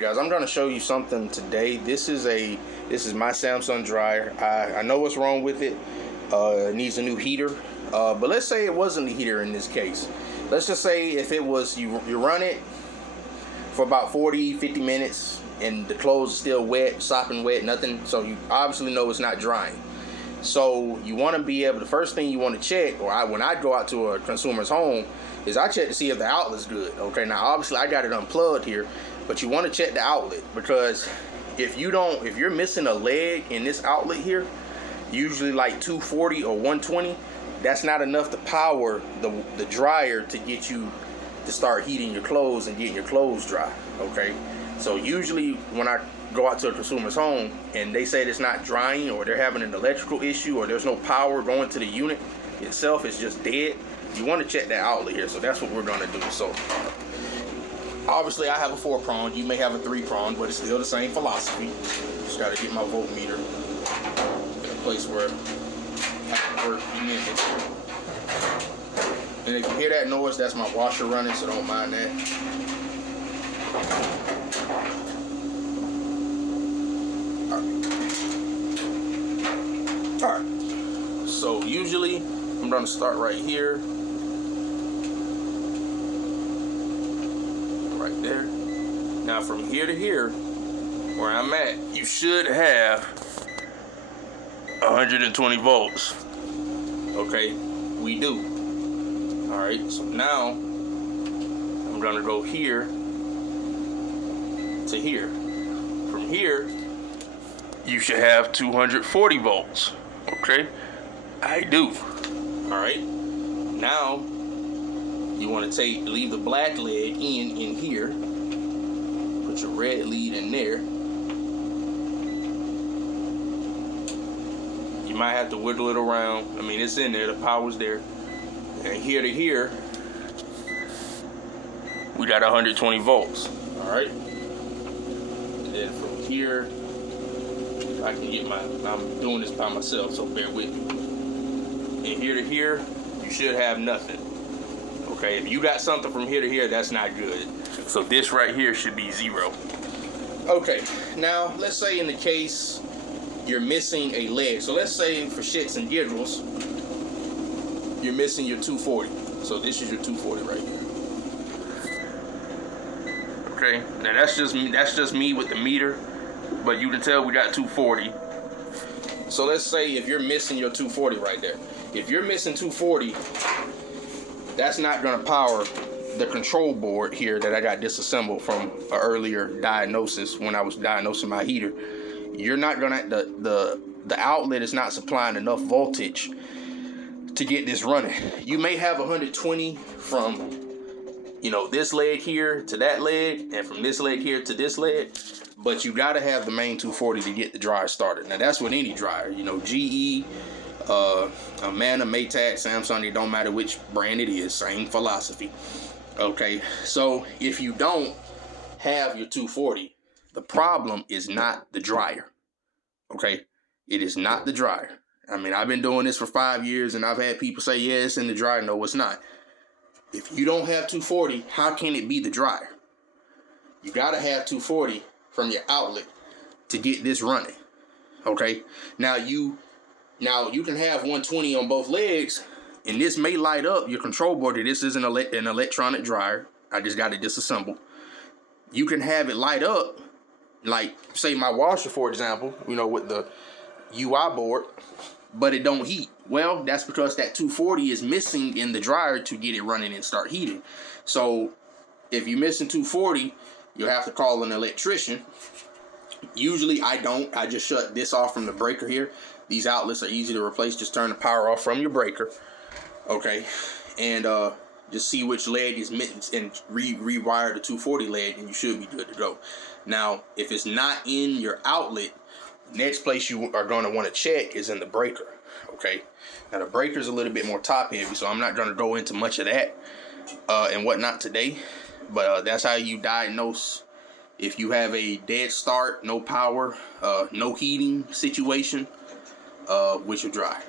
Guys, I'm going to show you something today. This is my Samsung dryer. I know what's wrong with it. It needs a new heater. But let's say it wasn't a heater in this case. Let's just say if it was, you run it for about 40-50 minutes and the clothes are still wet, sopping wet, nothing. So you obviously know it's not drying. So you want to be able, the first thing you want to check, when I go out to a consumer's home, is I check to see if the outlet's good. Okay, now obviously I got it unplugged here, but you want to check the outlet, because if you're missing a leg in this outlet here, usually like 240 or 120, that's not enough to power the dryer to get you to start heating your clothes and getting your clothes dry. Okay, so usually when I go out to a consumer's home and they say it's not drying, or they're having an electrical issue, or there's no power going to the unit itself, it's just dead, you want to check that outlet here. So that's what we're going to do. So obviously I have a 4-prong, you may have a 3-prong, but it's still the same philosophy. Just got to get my voltmeter in a place where I can work immediately. And if you hear that noise, that's my washer running, so don't mind that. Alright, so usually I'm going to start right here, right there. Now from here to here, where I'm at, you should have 120 volts. Okay, we do. Alright, so now I'm going to go here to here. From here, you should have 240 volts. Okay, I do. All right, now you want to leave the black leg in here, put your red lead in there. You might have to wiggle it around. I mean, it's in there, the power's there. And here to here, we got 120 volts. All right, and then from here, I can get I'm doing this by myself, so bear with me. And here to here, you should have nothing. Okay, if you got something from here to here, that's not good. So this right here should be 0. Okay, now let's say in the case you're missing a leg. So let's say for shits and giggles, you're missing your 240. So this is your 240 right here. Okay, now that's just me with the meter. But you can tell we got 240. So let's say if you're missing your 240 right there. If you're missing 240, that's not going to power the control board here that I got disassembled from an earlier diagnosis when I was diagnosing my heater. You're not going to, the outlet is not supplying enough voltage to get this running. You may have 120 from, this leg here to that leg, and from this leg here to this leg. But you got to have the main 240 to get the dryer started. Now that's with any dryer, GE, Amana, Maytag, Samsung, it don't matter which brand it is, same philosophy. Okay, so if you don't have your 240, the problem is not the dryer. Okay, it is not the dryer. I mean, I've been doing this for 5 years and I've had people say, yeah, it's in the dryer. No, it's not. If you don't have 240, how can it be the dryer? You got to have 240 from your outlet to get this running. Okay, now you can have 120 on both legs, and this may light up your control board. This isn't an electronic dryer. I just got it disassembled. You can have it light up, like say my washer, for example, with the UI board, but it don't heat. Well, that's because that 240 is missing in the dryer to get it running and start heating. So if you're missing 240, you'll have to call an electrician. Usually I don't. I just shut this off from the breaker here. These outlets are easy to replace. Just turn the power off from your breaker. Okay, and just see which leg is missing and rewire the 240 leg, and you should be good to go. Now, if it's not in your outlet, next place you are going to want to check is in the breaker. Okay, now the breaker is a little bit more top heavy, so I'm not going to go into much of that and whatnot today. But that's how you diagnose if you have a dead start, no power, no heating situation with your dryer.